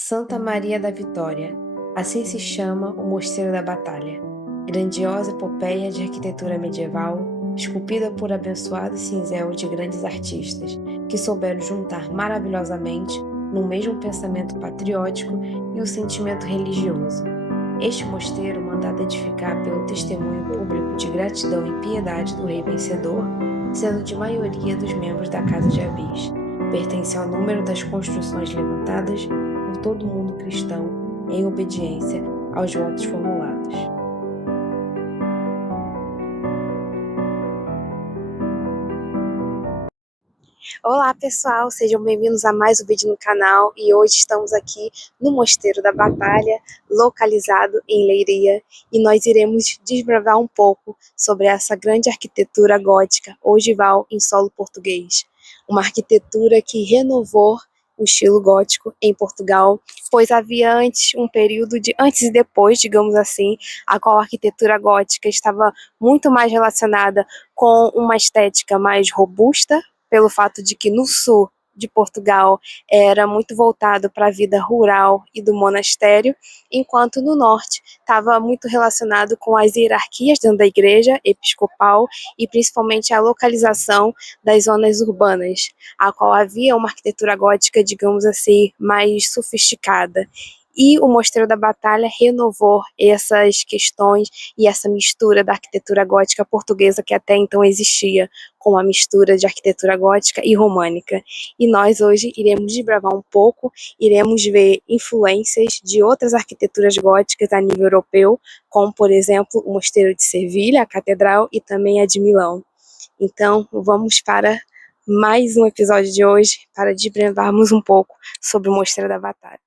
Santa Maria da Vitória. Assim se chama o Mosteiro da Batalha. Grandiosa epopeia de arquitetura medieval, esculpida por abençoado cinzel de grandes artistas, que souberam juntar maravilhosamente no mesmo pensamento patriótico e o sentimento religioso. Este mosteiro, mandado edificar pelo testemunho público de gratidão e piedade do rei vencedor, sendo de maioria dos membros da Casa de Abis, pertence ao número das construções levantadas por todo mundo cristão em obediência aos votos formulados. Olá pessoal, sejam bem-vindos a mais um vídeo no canal e hoje estamos aqui no Mosteiro da Batalha, localizado em Leiria, e nós iremos desbravar um pouco sobre essa grande arquitetura gótica ogival em solo português. Uma arquitetura que renovou o estilo gótico em Portugal, pois havia antes um período de antes e depois, digamos assim, a qual a arquitetura gótica estava muito mais relacionada com uma estética mais robusta, pelo fato de que no sul de Portugal era muito voltado para a vida rural e do monastério, enquanto no norte estava muito relacionado com as hierarquias dentro da igreja episcopal e principalmente a localização das zonas urbanas, a qual havia uma arquitetura gótica, digamos assim, mais sofisticada. E o Mosteiro da Batalha renovou essas questões e essa mistura da arquitetura gótica portuguesa que até então existia, com a mistura de arquitetura gótica e românica. E nós hoje iremos desbravar um pouco, iremos ver influências de outras arquiteturas góticas a nível europeu, como por exemplo o Mosteiro de Sevilha, a Catedral, e também a de Milão. Então vamos para mais um episódio de hoje para desbravarmos um pouco sobre o Mosteiro da Batalha.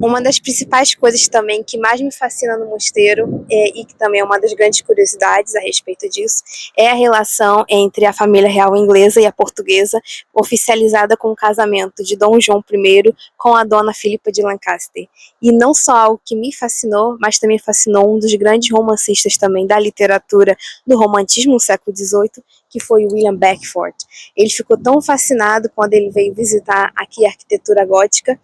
Uma das principais coisas também que mais me fascina no mosteiro, e que também é uma das grandes curiosidades a respeito disso, é a relação entre a família real inglesa e a portuguesa, oficializada com o casamento de Dom João I com a dona Filipa de Lancaster. E não só algo que me fascinou, mas também fascinou um dos grandes romancistas também da literatura do romantismo no século XVIII, que foi William Beckford. Ele ficou tão fascinado quando ele veio visitar aqui a arquitetura gótica,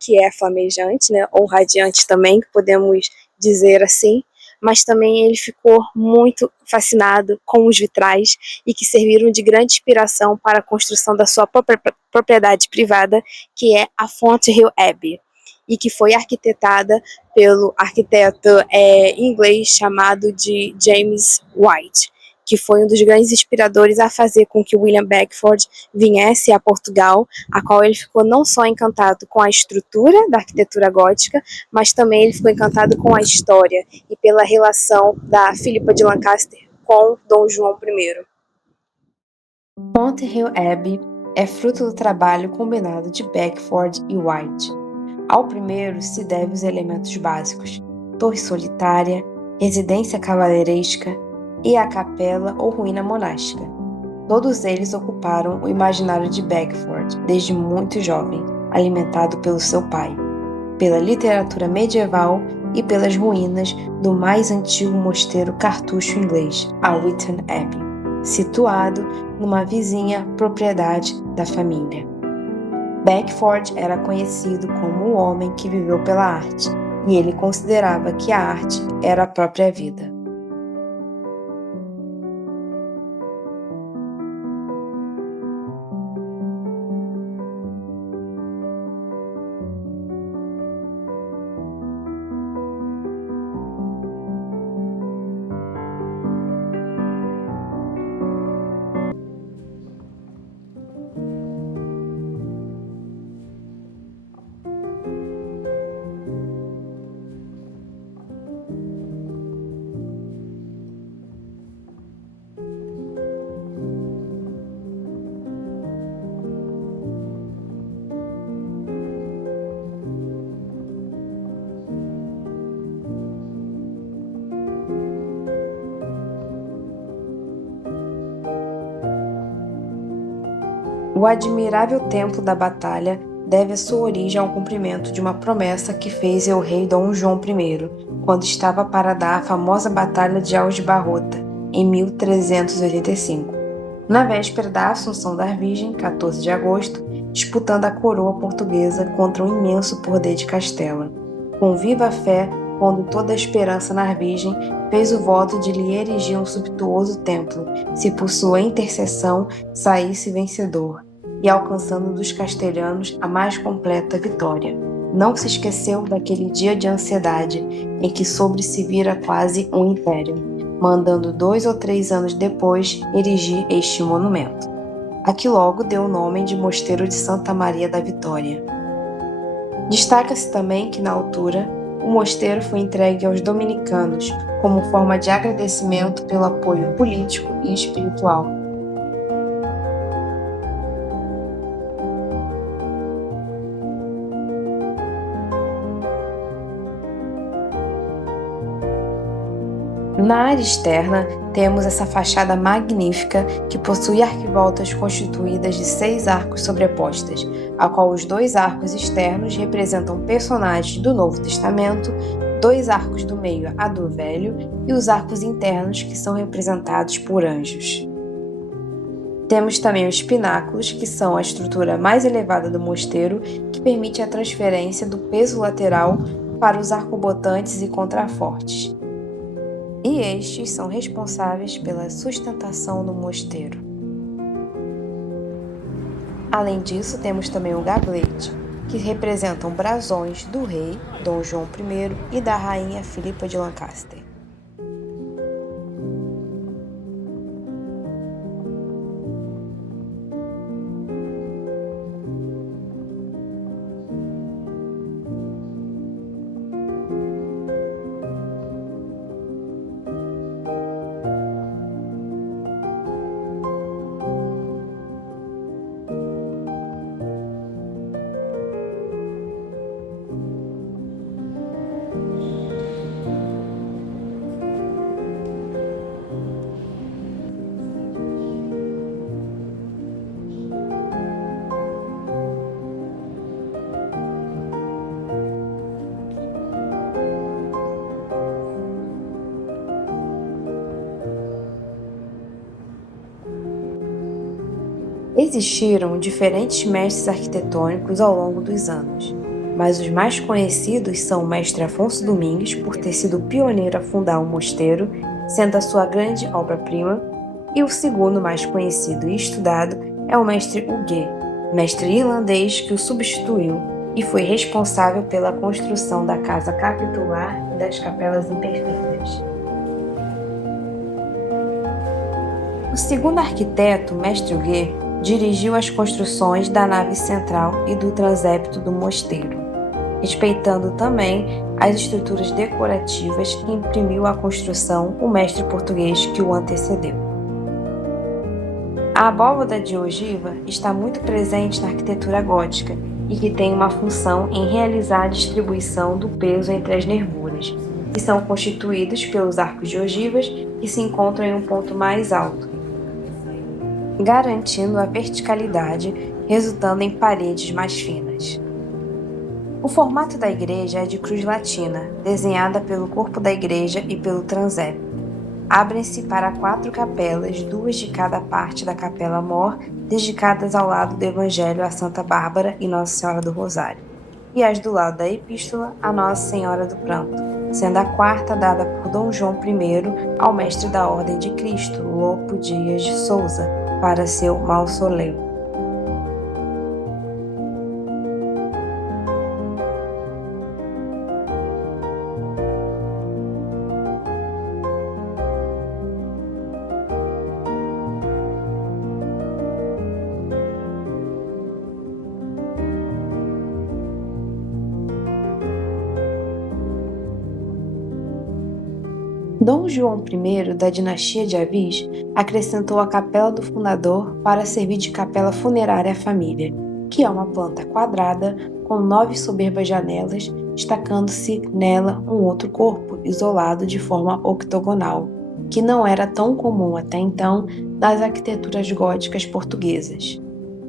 que é flamejante, né, ou radiante também, que podemos dizer assim, mas também ele ficou muito fascinado com os vitrais e que serviram de grande inspiração para a construção da sua própria propriedade privada, que é a Fonthill Abbey, e que foi arquitetada pelo arquiteto inglês chamado de James White, que foi um dos grandes inspiradores a fazer com que William Beckford viesse a Portugal, a qual ele ficou não só encantado com a estrutura da arquitetura gótica, mas também ele ficou encantado com a história e pela relação da Filipa de Lancaster com Dom João I. Fonthill Abbey é fruto do trabalho combinado de Beckford e White. Ao primeiro se deve os elementos básicos: torre solitária, residência cavaleiresca e a capela ou ruína monástica. Todos eles ocuparam o imaginário de Beckford desde muito jovem, alimentado pelo seu pai, pela literatura medieval e pelas ruínas do mais antigo mosteiro cartucho inglês, a Witton Abbey, situado numa vizinha propriedade da família. Beckford era conhecido como o homem que viveu pela arte, e ele considerava que a arte era a própria vida. O admirável templo da Batalha deve a sua origem ao cumprimento de uma promessa que fez ao rei Dom João I, quando estava para dar a famosa Batalha de Aljubarrota, em 1385, na véspera da Assunção da Virgem, 14 de agosto, disputando a coroa portuguesa contra o imenso poder de Castela. Com viva fé, pondo toda a esperança na Virgem, fez o voto de lhe erigir um suntuoso templo, se por sua intercessão saísse vencedor, e alcançando dos castelhanos a mais completa vitória. Não se esqueceu daquele dia de ansiedade em que sobre se vira quase um império, mandando 2 ou 3 anos depois erigir este monumento, a que logo deu o nome de Mosteiro de Santa Maria da Vitória. Destaca-se também que, na altura, o mosteiro foi entregue aos dominicanos como forma de agradecimento pelo apoio político e espiritual. Na área externa, temos essa fachada magnífica que possui arquivoltas constituídas de 6 arcos sobrepostas, a qual os 2 arcos externos representam personagens do Novo Testamento, 2 arcos do meio a do Velho e os arcos internos que são representados por anjos. Temos também os pináculos, que são a estrutura mais elevada do mosteiro, que permite a transferência do peso lateral para os arcobotantes e contrafortes. E estes são responsáveis pela sustentação do mosteiro. Além disso, temos também o gablete, que representam brasões do rei Dom João I e da rainha Filipa de Lancaster. Existiram diferentes mestres arquitetônicos ao longo dos anos, mas os mais conhecidos são o mestre Afonso Domingues, por ter sido o pioneiro a fundar um mosteiro, sendo a sua grande obra-prima, e o segundo mais conhecido e estudado é o mestre Huguet, mestre irlandês que o substituiu e foi responsável pela construção da casa capitular e das capelas imperfeitas. O segundo arquiteto, mestre Huguet, dirigiu as construções da nave central e do transepto do mosteiro, respeitando também as estruturas decorativas que imprimiu à construção o mestre português que o antecedeu. A abóbada de ogiva está muito presente na arquitetura gótica e que tem uma função em realizar a distribuição do peso entre as nervuras, que são constituídos pelos arcos de ogivas que se encontram em um ponto mais alto, garantindo a verticalidade, resultando em paredes mais finas. O formato da igreja é de cruz latina, desenhada pelo corpo da igreja e pelo transepto. Abrem-se para 4 capelas, 2 de cada parte da capela mor, dedicadas ao lado do Evangelho a Santa Bárbara e Nossa Senhora do Rosário, e as do lado da Epístola a Nossa Senhora do Pranto, sendo a 4ª dada por Dom João I ao mestre da Ordem de Cristo, Lopo Dias de Souza, para seu mausoléu. Dom João I, da dinastia de Avis, acrescentou a capela do fundador para servir de capela funerária à família, que é uma planta quadrada com 9 soberbas janelas, destacando-se nela um outro corpo, isolado de forma octogonal, que não era tão comum até então nas arquiteturas góticas portuguesas,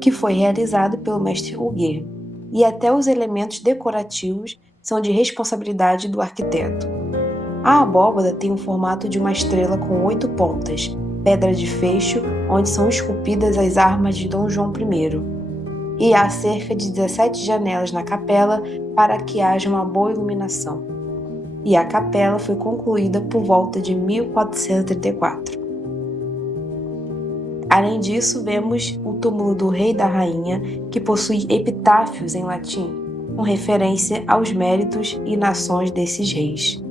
que foi realizado pelo mestre Huguet, e até os elementos decorativos são de responsabilidade do arquiteto. A abóbada tem o formato de uma estrela com 8 pontas, pedra de fecho, onde são esculpidas as armas de Dom João I, e há cerca de 17 janelas na capela para que haja uma boa iluminação. E a capela foi concluída por volta de 1434. Além disso, vemos o túmulo do rei e da rainha, que possui epitáfios em latim, com referência aos méritos e nações desses reis.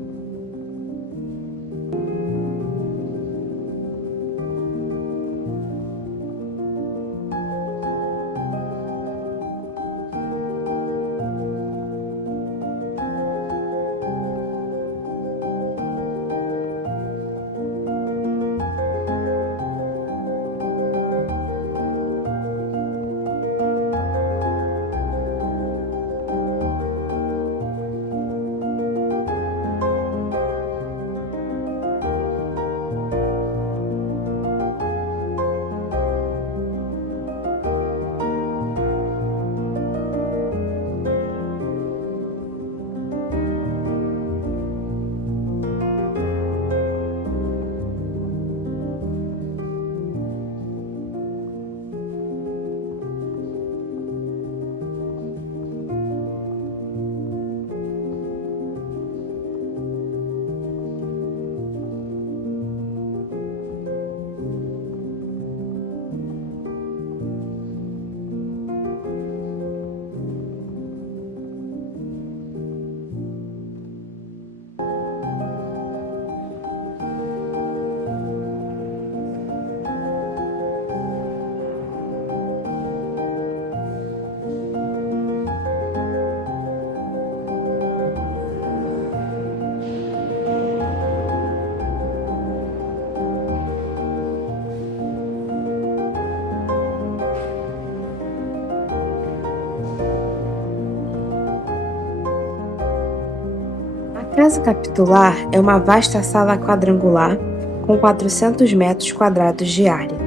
A casa capitular é uma vasta sala quadrangular com 400 metros quadrados de área.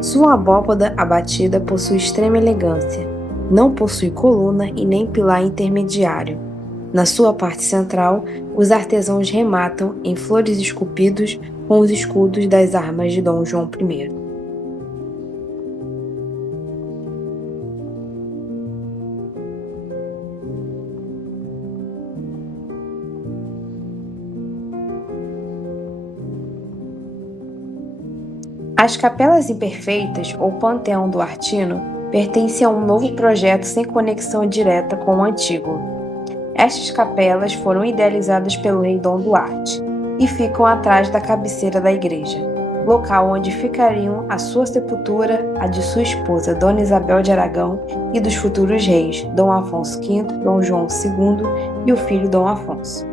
Sua abóbada abatida possui extrema elegância, não possui coluna e nem pilar intermediário. Na sua parte central, os artesãos rematam em flores esculpidos com os escudos das armas de Dom João I. As Capelas Imperfeitas, ou Panteão Duartino, pertencem a um novo projeto sem conexão direta com o antigo. Estas capelas foram idealizadas pelo rei Dom Duarte e ficam atrás da cabeceira da igreja, local onde ficariam a sua sepultura, a de sua esposa Dona Isabel de Aragão e dos futuros reis Dom Afonso V, Dom João II e o filho Dom Afonso.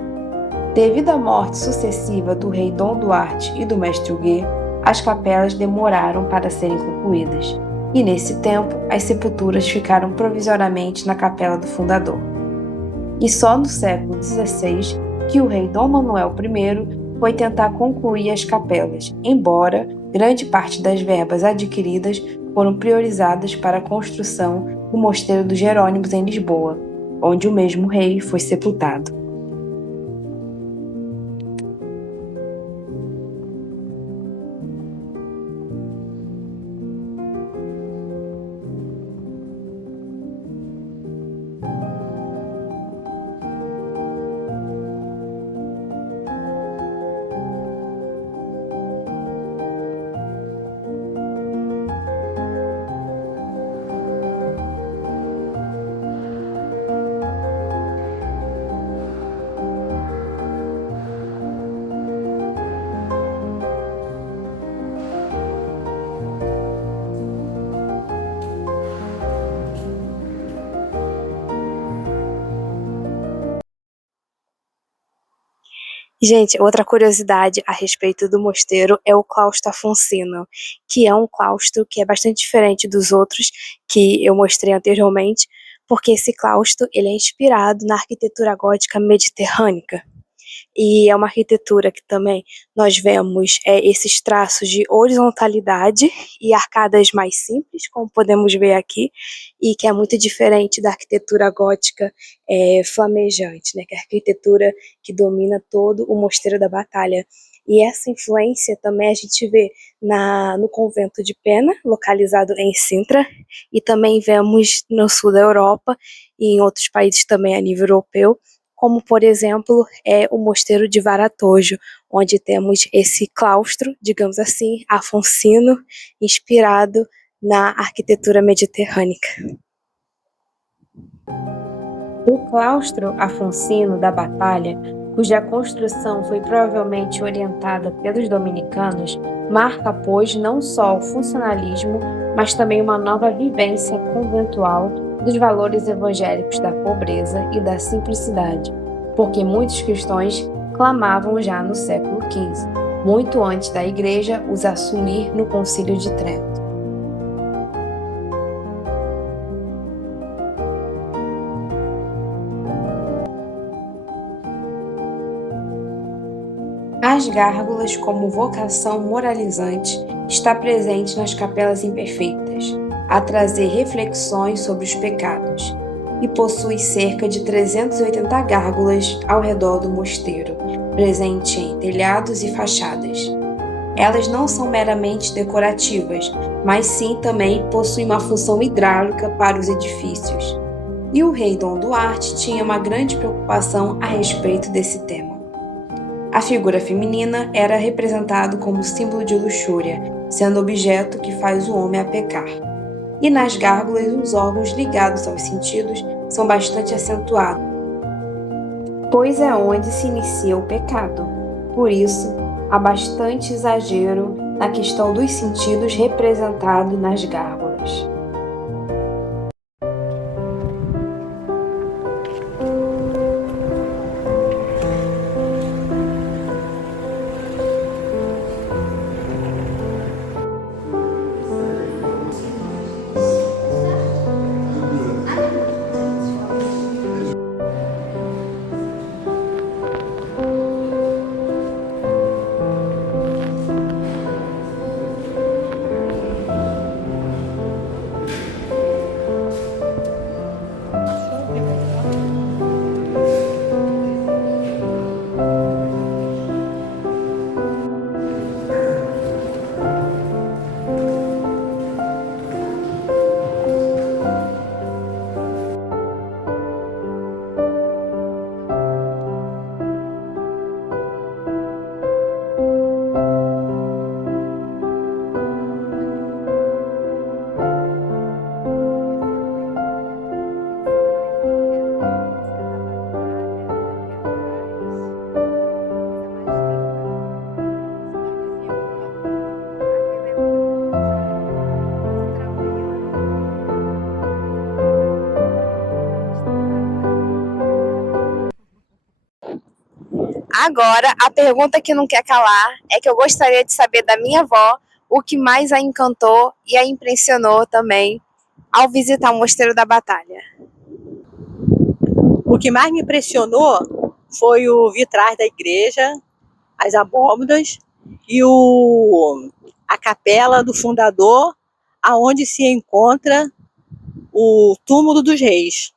Devido à morte sucessiva do rei Dom Duarte e do mestre Huguet, as capelas demoraram para serem concluídas, e nesse tempo as sepulturas ficaram provisoriamente na capela do fundador. E só no século XVI que o rei Dom Manuel I foi tentar concluir as capelas, embora grande parte das verbas adquiridas foram priorizadas para a construção do Mosteiro dos Jerônimos em Lisboa, onde o mesmo rei foi sepultado. Gente, outra curiosidade a respeito do mosteiro é o claustro afonsino, que é um claustro que é bastante diferente dos outros que eu mostrei anteriormente, porque esse claustro ele é inspirado na arquitetura gótica mediterrânea. e é uma arquitetura que também nós vemos esses traços de horizontalidade e arcadas mais simples, como podemos ver aqui, e que é muito diferente da arquitetura gótica flamejante, né, que é a arquitetura que domina todo o Mosteiro da Batalha. E essa influência também a gente vê no convento de Pena, localizado em Sintra, e também vemos no sul da Europa e em outros países também a nível europeu, como, por exemplo, o Mosteiro de Varatojo, onde temos esse claustro, digamos assim, afonsino, inspirado na arquitetura mediterrânica. O claustro afonsino da Batalha, cuja construção foi provavelmente orientada pelos dominicanos, marca, pois, não só o funcionalismo, mas também uma nova vivência conventual dos valores evangélicos da pobreza e da simplicidade, porque muitos cristãos clamavam já no século XV, muito antes da Igreja os assumir no Concílio de Trento. As gárgulas, como vocação moralizante, está presente nas capelas imperfeitas, a trazer reflexões sobre os pecados, e possui cerca de 380 gárgulas ao redor do mosteiro, presente em telhados e fachadas. Elas não são meramente decorativas, mas sim também possuem uma função hidráulica para os edifícios. E o rei Dom Duarte tinha uma grande preocupação a respeito desse tema. A figura feminina era representada como símbolo de luxúria, sendo objeto que faz o homem a pecar. E nas gárgulas, os órgãos ligados aos sentidos são bastante acentuados, pois é onde se inicia o pecado. Por isso, há bastante exagero na questão dos sentidos representados nas gárgulas. Agora, a pergunta que não quer calar é que eu gostaria de saber da minha avó o que mais a encantou e a impressionou também ao visitar o Mosteiro da Batalha. O que mais me impressionou foi o vitrais da igreja, as abóbadas e a capela do fundador, aonde se encontra o túmulo dos reis.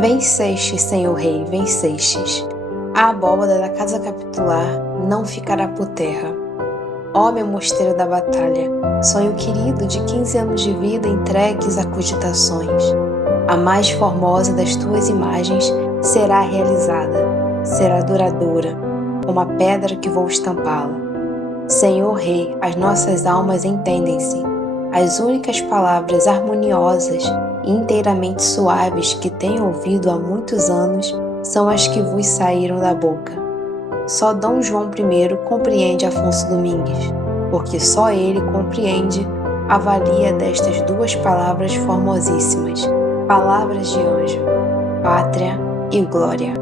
Venceste, Senhor Rei, vencestes. A abóbada da casa capitular não ficará por terra. Ó meu mosteiro da batalha, sonho querido de 15 anos de vida entregues a cogitações. A mais formosa das tuas imagens será realizada, será duradoura, como a pedra que vou estampá-la. Senhor Rei, as nossas almas entendem-se. As únicas palavras harmoniosas e inteiramente suaves que tenho ouvido há muitos anos são as que vos saíram da boca. Só Dom João I compreende Afonso Domingues, porque só ele compreende a valia destas duas palavras formosíssimas, palavras de anjo, pátria e glória.